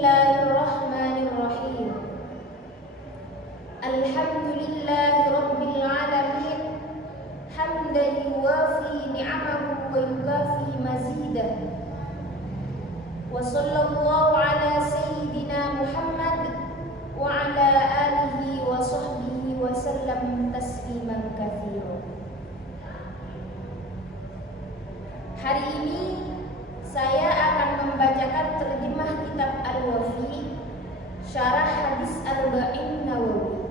Bismillahirrahmanirrahim. Alhamdulillahi rabbil alamin, hamdan yuwafi ni'amahu wa yukafi mazidah. Wa sallallahu ala sayyidina Muhammad wa ala alihi wa sahbihi wa sallam tasliman katsira. Hari ini saya akan membacakan terjemah kitab Al-Wafi, syarah hadis Arba'in Nawawi.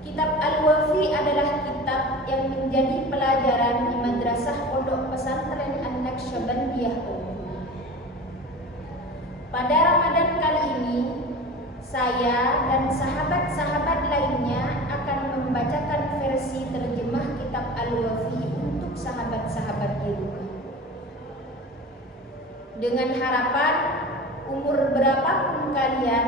Kitab Al-Wafi adalah kitab yang menjadi pelajaran di Madrasah Pondok Pesantren An-Naqsyabandiyah. Pada Ramadan kali ini, saya dan sahabat-sahabat lainnya akan membacakan versi terjemah kitab Al-Wafi untuk sahabat-sahabat di rumah. Dengan harapan umur berapapun kalian,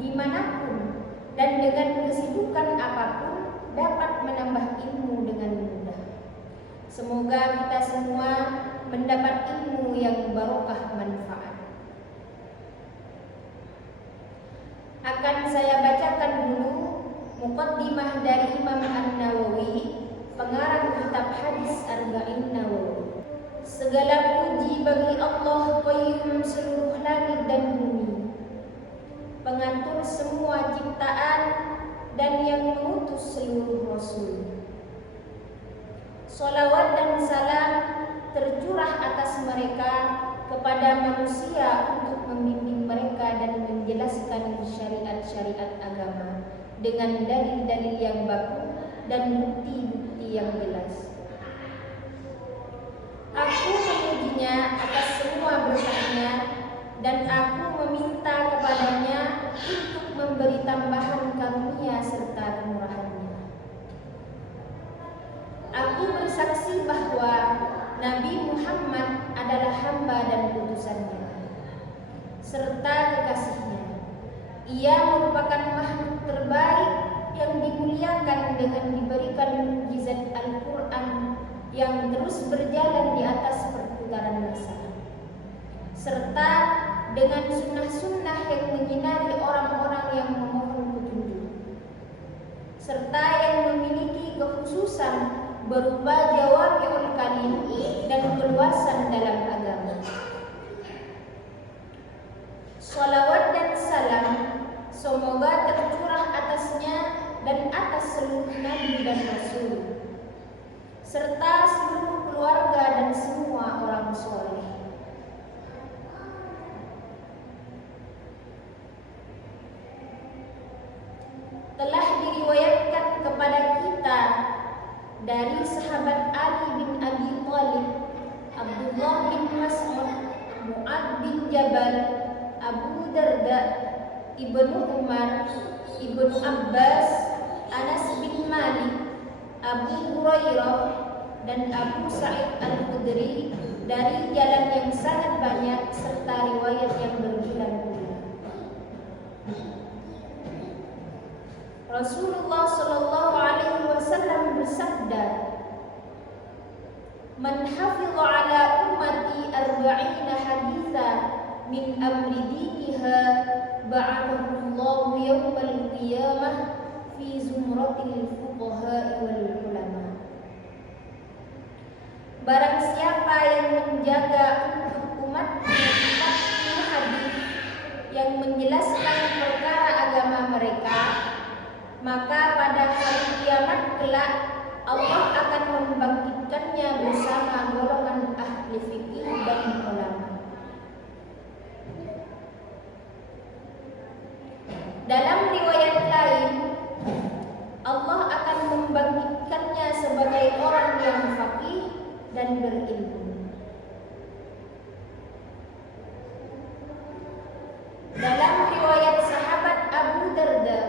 dimanapun, dan dengan kesibukan apapun dapat menambah ilmu dengan mudah. Semoga kita semua mendapat ilmu yang barokah manfaat. Akan saya bacakan dulu muqaddimah dari Imam An-Nawawi, pengarang kitab hadis Arba'in Nawawi. Segala puji bagi Allah Qayyum seluruh langit dan bumi, pengatur semua ciptaan dan yang mengutus seluruh rasul. Salawat dan salam tercurah atas mereka kepada manusia untuk membimbing mereka dan menjelaskan syariat-syariat agama dengan dalil-dalil yang baku dan bukti-bukti yang jelas. Aku memujinya atas semua berkahnya dan aku meminta kepadanya untuk memberi tambahan karunia serta kemurahannya. Aku bersaksi bahwa Nabi Muhammad adalah hamba dan utusannya serta kekasihnya. Ia merupakan makhluk terbaik yang dimuliakan dengan diberikan mukjizat Al-Quran yang terus berjalan di atas perputaran masa, serta dengan sunnah-sunnah yang menyinari orang-orang yang memohon petunjuk, serta yang memiliki kekhususan berupa jawami'ul kalim dan keluasan dalam agama. Shalawat dan salam semoga tercurah atasnya dan atas seluruh nabi dan rasul, serta seluruh keluarga dan semua orang soleh. Telah diriwayatkan kepada kita dari sahabat Ali bin Abi Thalib, Abdullah bin Mas'ud, Mu'ad bin Jabal, Abu Darda, Ibnu Umar, Ibnu Abbas, Anas bin Malik, Abu Hurairah, dan Abu Sa'id Al-Khudri dari jalan yang sangat banyak serta riwayat yang berbulan-bulan. Rasulullah Shallallahu Alaihi Wasallam bersabda, "Man hafidha ala ummati arba'ina haditha min amri diniha ba'athahu Allahu yawmal qiyamah fi zumratil fuqaha wal ulama." Barang siapa yang menjaga untuk umatnya 40 hadis yang menjelaskan perkara agama mereka, maka pada hari kiamat kelak Allah akan membangkitkannya bersama golongan ahli fikih dan ulama. Dalam riwayat lain, Allah akan membangkitkannya sebagai orang yang faqih dan berilmu. Dalam riwayat sahabat Abu Darda,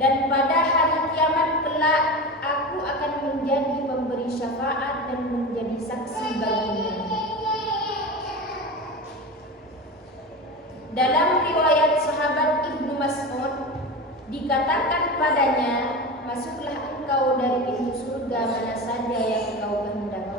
dan pada hari kiamat kelak aku akan menjadi pemberi syafaat dan menjadi saksi baginya. Dalam riwayat sahabat Ibnu Mas'ud dikatakan padanya, masuklah engkau dari pintu surga mana saja yang engkau kehendaki.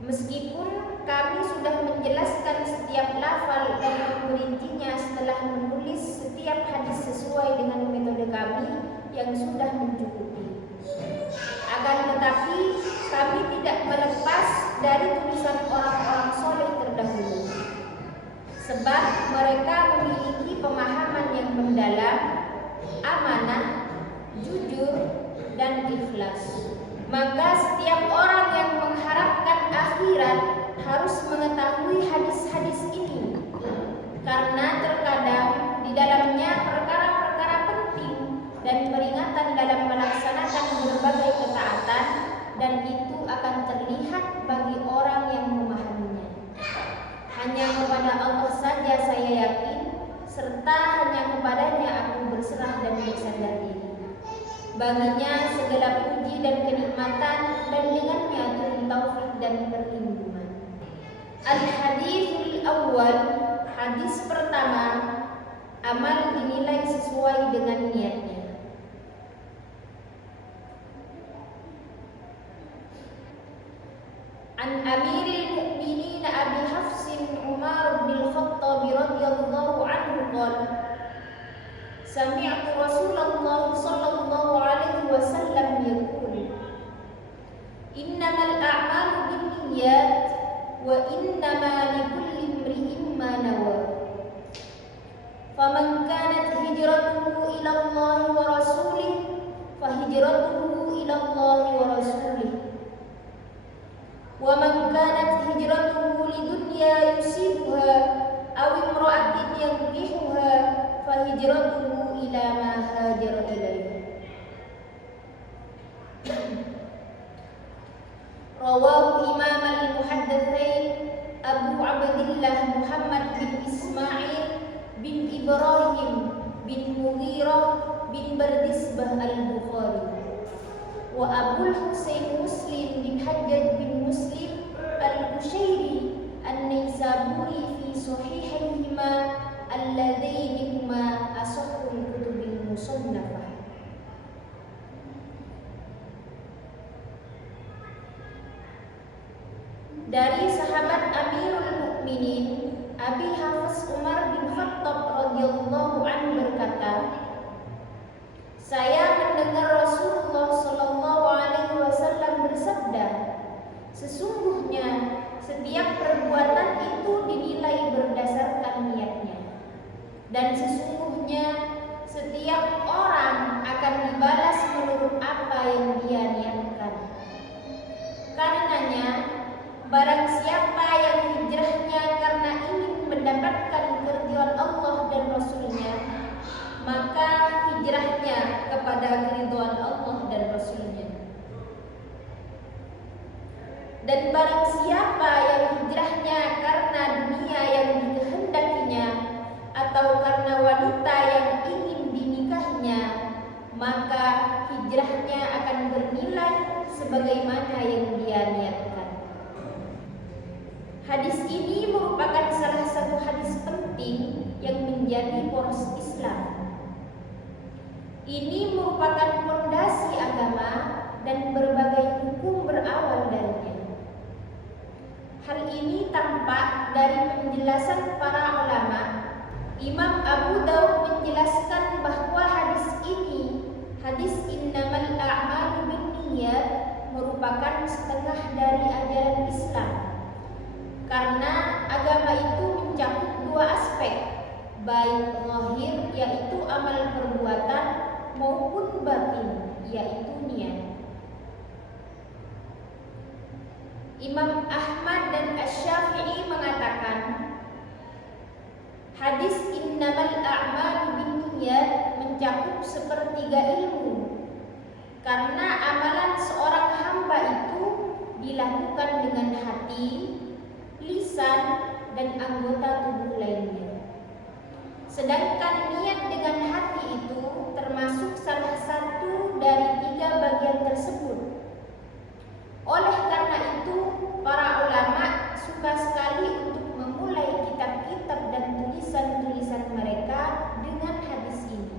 Meskipun kami sudah menjelaskan setiap lafal dan memperincinya setelah menulis setiap hadis sesuai dengan metode kami yang sudah mencukupi. Akan tetapi kami tidak melepas dari tulisan orang-orang soleh terdahulu, sebab mereka memiliki pemahaman yang mendalam, amanah, jujur, dan ikhlas. Maka setiap orang yang mengharapkan akhirat harus mengetahui hadis-hadis ini, karena terkadang di dalamnya perkara-perkara penting dan peringatan dalam melaksanakan berbagai ketaatan, dan itu akan terlihat bagi orang yang memahaminya. Hanya kepada Allah saja saya yakin, serta hanya kepadanya aku berserah dan bersandar diri. Baginya segala puji dan kenikmatan, dan dengannya turun taufik dan perlindungan. Al-hadithul awal, hadis pertama, amal dinilai sesuai dengan niatnya. An Amiril Mukminin Abi Hafsin Umar bin Khattab radhiyallahu anhu qala Sami'tu Rasulullah sallallahu alaihi wasallam yaqul Innamal a'malu binniyat wa innama likulli imri'in ma nawa Faman kanat hijratuhu ila Allah wa rasulih fa hijratuhu ila Allah wa rasulih wa man kanat hijratuhu lidunya yusibuha aw imra'atin yankihuha fa hijratuhu ila ma hajara ilaihi. Rawahu Imam al-Muhaddatsain Abu Abdillah Muhammad bin Ismail bin Ibrahim bin Mughirah bin Bardisbah al-Bukhari wa Abul Husain Muslim bin Hajjaj bin Muslim al-Qushairi an-Naisaburi fi sahihihima alladaini huma asahhul kutubil musannafah. Dari sahabat Amirul Mukminin Abi Hafs Umar bin Khattab radhiyallahu anhu berkata, saya mendengar Rasulullah sallallahu alaihi wasallam bersabda, sesungguhnya setiap perbuatan itu dinilai berdasarkan niatnya, dan sesungguhnya setiap orang akan dibalas menurut apa yang dia niatkan. Karenanya, barang siapa yang hijrahnya karena ingin mendapatkan keridhaan Allah dan Rasulnya, maka hijrahnya kepada keridhaan Allah dan Rasulnya. Dan barang siapa yang hijrahnya karena dunia yang dikehendakinya atau karena wanita yang ingin dinikahinya, maka hijrahnya akan bernilai sebagaimana yang dia niatkan. Hadis ini merupakan salah satu hadis penting yang menjadi poros Islam. Ini merupakan fondasi agama dan berbagai hukum berawal darinya. Hal ini tampak dari penjelasan para ulama. Imam Abu Daud menjelaskan bahwa hadis ini, hadis innamal a'malu binniyat, merupakan setengah dari ajaran Islam. Karena agama itu mencakup dua aspek, baik zahir yaitu amal perbuatan maupun batin yaitu niat. Imam Ahmad dan Asy-Syafi'i mengatakan, hadis innamal a'malu binniyat mencakup sepertiga ilmu, karena amalan seorang hamba itu dilakukan dengan hati, lisan, dan anggota tubuh lainnya. Sedangkan niat dengan hati itu termasuk salah satu dari tiga bagian tersebut. Oleh karena itu, para ulama suka sekali untuk memulai kitab-kitab dan tulisan-tulisan mereka dengan hadis ini.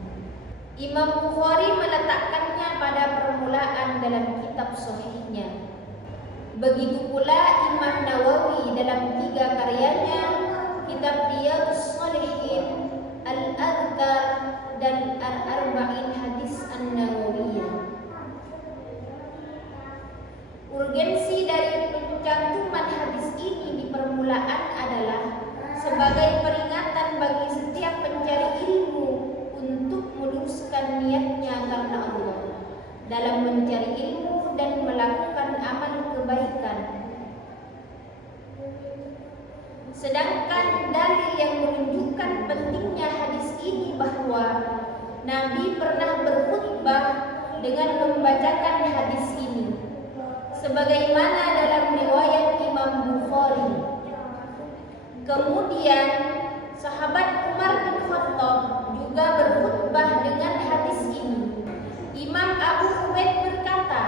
Imam Bukhari meletakkannya pada permulaan dalam kitab Sahihnya. Begitu pula Imam Nawawi dalam 3 karyanya, kitab Riyadhus Shalihin, Al-Adhkar, dan Al-Arba'in Hadis An-Nawawiyah. Urgensi dari pencantuman hadis ini di permulaan adalah sebagai peringatan bagi setiap pencari ilmu untuk meluruskan niatnya karena Allah dalam mencari ilmu dan melakukan amal kebaikan. Sedangkan dalil yang menunjukkan pentingnya hadis ini bahwa Nabi pernah berkhutbah dengan membacakan hadis ini, sebagaimana dalam riwayat Imam Bukhari. Kemudian sahabat Umar bin Khattab juga berkhutbah dengan hadis ini. Imam Abu Ubaid berkata,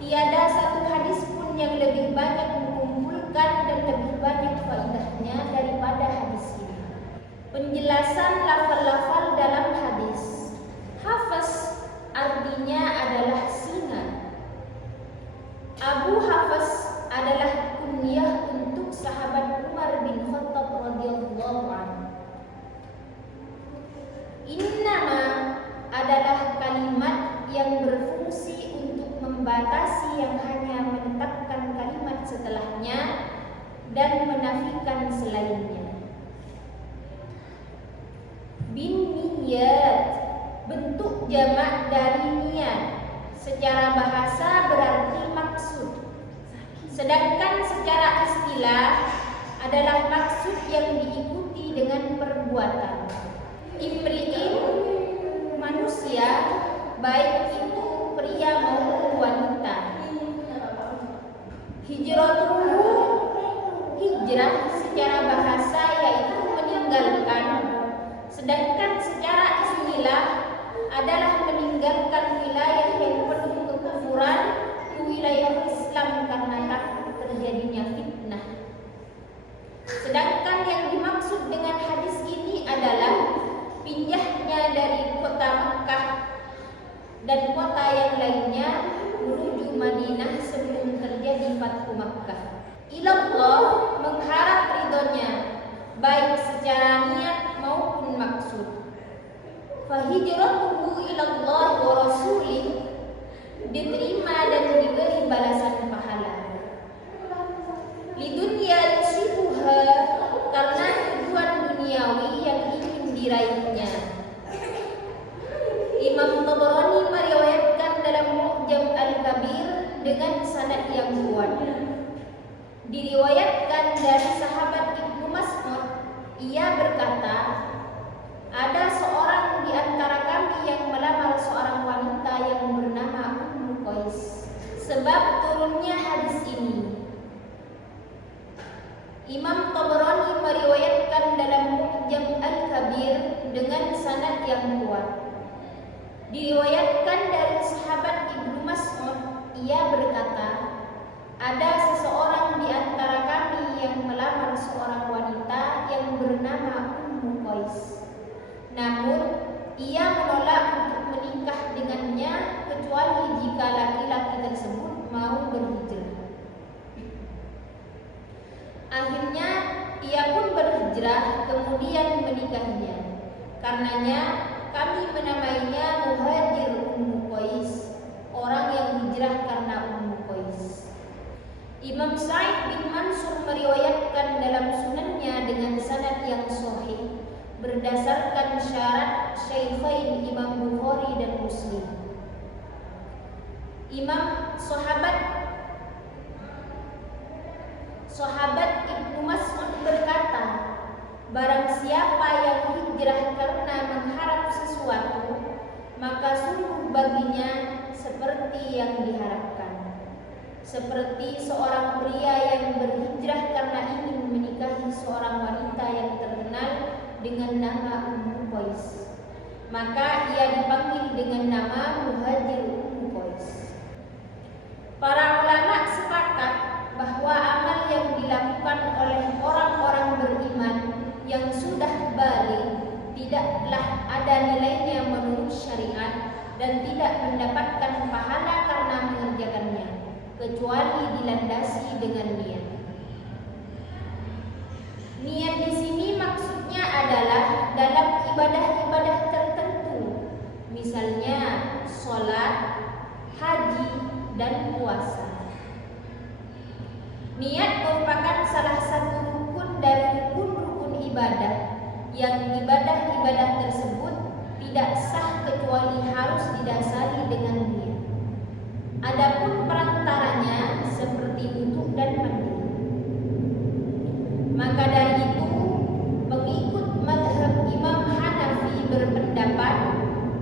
tiada satu hadis pun yang lebih banyak mengumpulkan dan lebih banyak faedahnya daripada hadis ini. Penjelasan lafal-lafal dalam hadis. Hafaz artinya adalah singa. Abu Hafaz adalah kunyah untuk sahabat Umar bin Khattab radhiyallahu anhu. Innama adalah kalimat yang berfungsi untuk membatasi yang hanya menetapkan kalimat setelahnya dan menafikan selainnya. Bin niyat, bentuk jamak dari niat, secara bahasa berarti maksud. Sedangkan secara istilah adalah maksud yang diikuti dengan perbuatan. Imri'in, manusia, baik itu pria maupun wanita. Hijratuhu, hijrah secara bahasa yaitu meninggalkan. Sedangkan secara istilah adalah meninggalkan wilayah yang penuh kekufuran ke wilayah Islam karena takut terjadinya fitnah. Sedangkan yang dimaksud dengan hadis ini adalah pinjahnya dari kota Makkah dan kota yang lainnya menuju Madinah sebelum terjadi Fathu Makkah. Ilallah, mengharap ridhonya baik secara niat maupun maksud. Fahijratuhu ilallah wa rasulih, diterima dan diberi balasan pahala. Lidunya yusibuha, karena tujuan duniawi yang ingin diraihnya. Imam Tabarani meriwayatkan dalam Mu'jam Al-Kabir dengan sanad yang kuat. Diriwayatkan dari sahabat Ibnu Mas'ud, ia berkata, ada seorang di antara kami yang melamar seorang wanita yang bernama Ummu Qais, sebab turunnya hadis ini. Imam Tabarani meriwayatkan dalam Mu'jam Al-Kabir dengan sanad yang kuat. Diriwayatkan dari sahabat Ibnu Mas'ud, ia berkata, ada seseorang di antara kami yang melamar seorang wanita yang bernama Ummu Qais. Namun ia menolak untuk menikah dengannya kecuali jika laki-laki tersebut mau berhijrah. Akhirnya ia pun berhijrah kemudian menikahinya. Karenanya kami menamainya Muhajir Ummu Qais, orang yang hijrah karena Ummu Qais. Imam Sa'id bin Mansur meriwayatkan dalam sunannya dengan sanad yang sahih berdasarkan syarat Syaikhain Imam Bukhari dan Muslim. Sahabat Ibnu Mas'ud berkata, barang siapa yang hijrah karena mengharap sesuatu, maka sungguh baginya seperti yang diharapkan. Seperti seorang pria yang berhijrah karena ingin menikahi seorang wanita yang terkenal dengan nama Ummu Qais, maka ia dipanggil dengan nama Muhajir Ummu Qais. Para ulama sepakat bahwa amal yang dilakukan oleh orang-orang beriman yang sudah baligh tidaklah ada nilainya menurut syariat dan tidak mendapatkan pahala karena mengerjakannya. kecuali dilandasi dengan niat. Niat di sini maksudnya adalah dalam ibadah-ibadah tertentu, misalnya sholat, haji, dan puasa. Niat merupakan salah satu rukun dari rukun-rukun ibadah, yang ibadah-ibadah tersebut tidak sah kecuali harus didasari dengan niat. Adapun perantaranya seperti wudhu dan mandi. Maka dari itu, pengikut mazhab Imam Hanafi berpendapat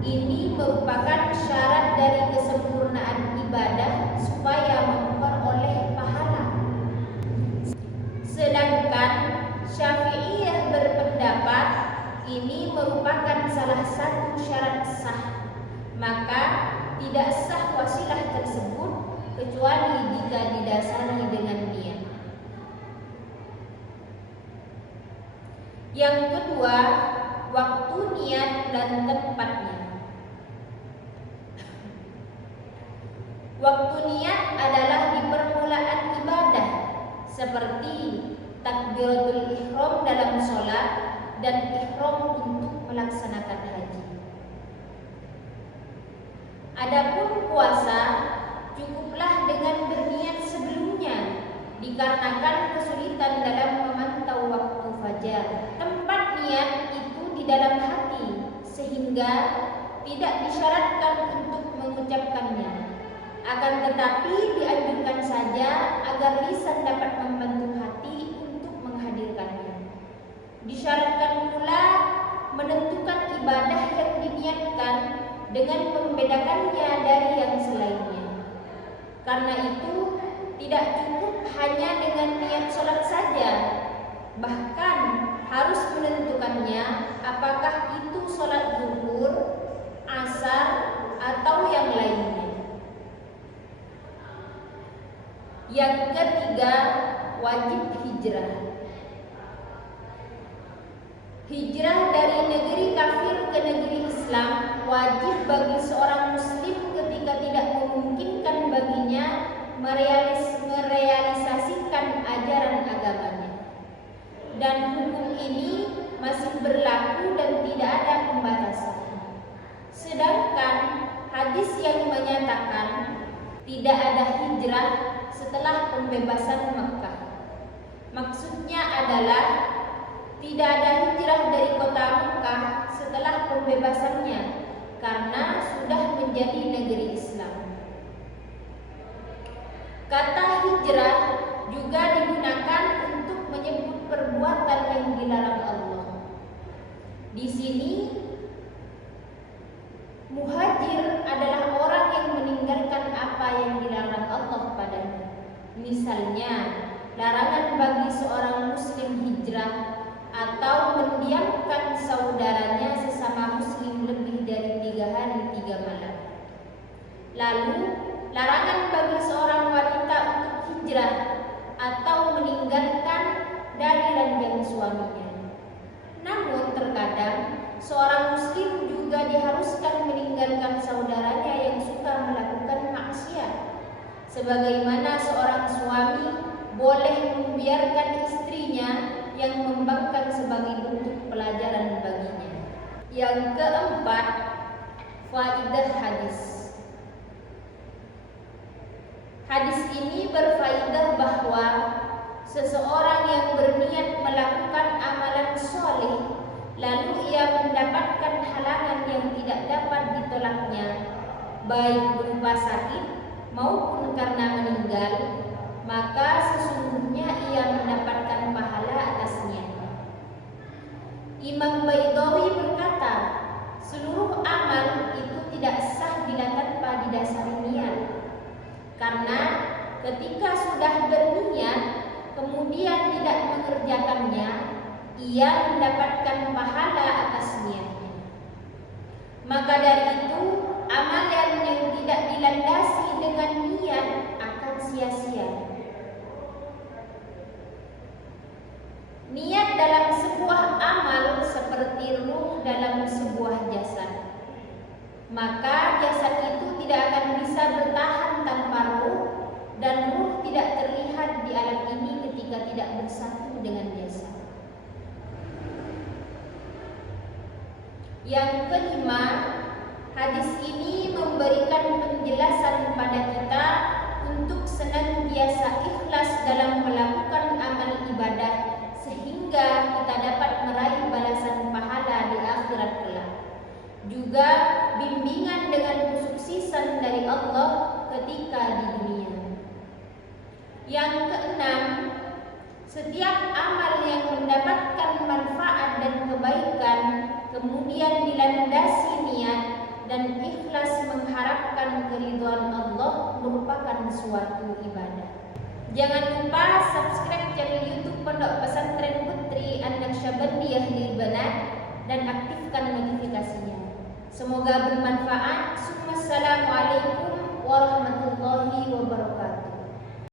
ini merupakan syarat dari kesempurnaan ibadah supaya memperoleh pahala. Sedangkan Syafi'iyah berpendapat ini merupakan salah satu syarat sah, maka tidak sah wasilah tersebut kecuali jika didasari dengan niat. Yang kedua, waktu niat dan tempatnya. Waktu niat adalah di permulaan ibadah, seperti takbiratul ihram dalam sholat dan ihram untuk melaksanakan haji. Adapun puasa, cukuplah dengan berniat sebelumnya, dikarenakan kesulitan dalam memantau waktu fajar. Tempat niat itu di dalam hati, sehingga tidak disyaratkan untuk mengucapkannya. Akan tetapi dianjurkan saja agar lisan dapat membantu hati untuk menghadirkannya. Disyaratkan pula menentukan ibadah yang diniatkan dengan membedakannya dari yang selainnya. Karena itu tidak cukup hanya dengan niat sholat saja, bahkan harus menentukannya apakah itu sholat zuhur, asar, atau yang lainnya. Yang ketiga, wajib hijrah. Hijrah dari negeri kafir ke negeri Islam wajib bagi seorang muslim ketika tidak memungkinkan baginya merealisasikan ajaran agamanya. Dan hukum ini masih berlaku dan tidak ada pembatasan. Sedangkan hadis yang menyatakan tidak ada hijrah setelah pembebasan Mekah, maksudnya adalah tidak ada hijrah dari kota Mekah setelah pembebasannya karena sudah menjadi negeri Islam. Kata hijrah juga digunakan untuk menyebut perbuatan yang dilarang Allah. Di sini muhajir adalah orang yang meninggalkan apa yang dilarang Allah padanya. Misalnya, larangan bagi seorang muslim hijrah atau mendiamkan saudaranya sesama muslim lebih dari 3 hari 3 malam. Lalu, larangan bagi seorang wanita untuk hijrah atau meninggalkan dari ranjang suaminya. Namun terkadang seorang muslim juga diharuskan meninggalkan saudaranya yang suka melakukan maksiat. Sebagaimana seorang suami boleh membiarkan istrinya yang membangkang sebagai bentuk pelajaran baginya. Yang keempat, faidah hadis. Hadis ini berfaedah bahwa seseorang yang berniat melakukan amalan soleh lalu ia mendapatkan halangan yang tidak dapat ditolaknya, baik berupa sakit maupun karena meninggal, maka sesungguhnya ia mendapatkan pahala atasnya. Imam Baidawi berkata, seluruh amal itu tidak sah bila tanpa didasari niat. Karena ketika sudah berniat kemudian tidak mengerjakannya, ia mendapatkan pahala atas niatnya. Maka dari itu, amalan yang tidak dilandasi dengan niat akan sia-sia. Niat dalam sebuah amal seperti ruh dalam sebuah jasad. Maka jasad itu tidak akan bisa bertahan tanpa ruh, dan ruh tidak terlihat di alam ini ketika tidak bersatu dengan jasad. Yang kelima, hadis ini memberikan penjelasan pada kita untuk senantiasa ikhlas dalam melakukan amal ibadah sehingga kita dapat meraih balasan pahala di akhirat kelak. Juga bimbingan dengan kesuksesan dari Allah ketika di dunia. Yang keenam, setiap amal yang mendapatkan manfaat dan kebaikan kemudian dilandasi niat dan ikhlas mengharapkan keridhaan Allah merupakan suatu ibadah. Jangan lupa subscribe channel YouTube Pondok Pesantren Putri An-Naqsyabandiyah Lil Banat dan aktifkan notifikasinya. Semoga bermanfaat. Assalamualaikum warahmatullahi wabarakatuh.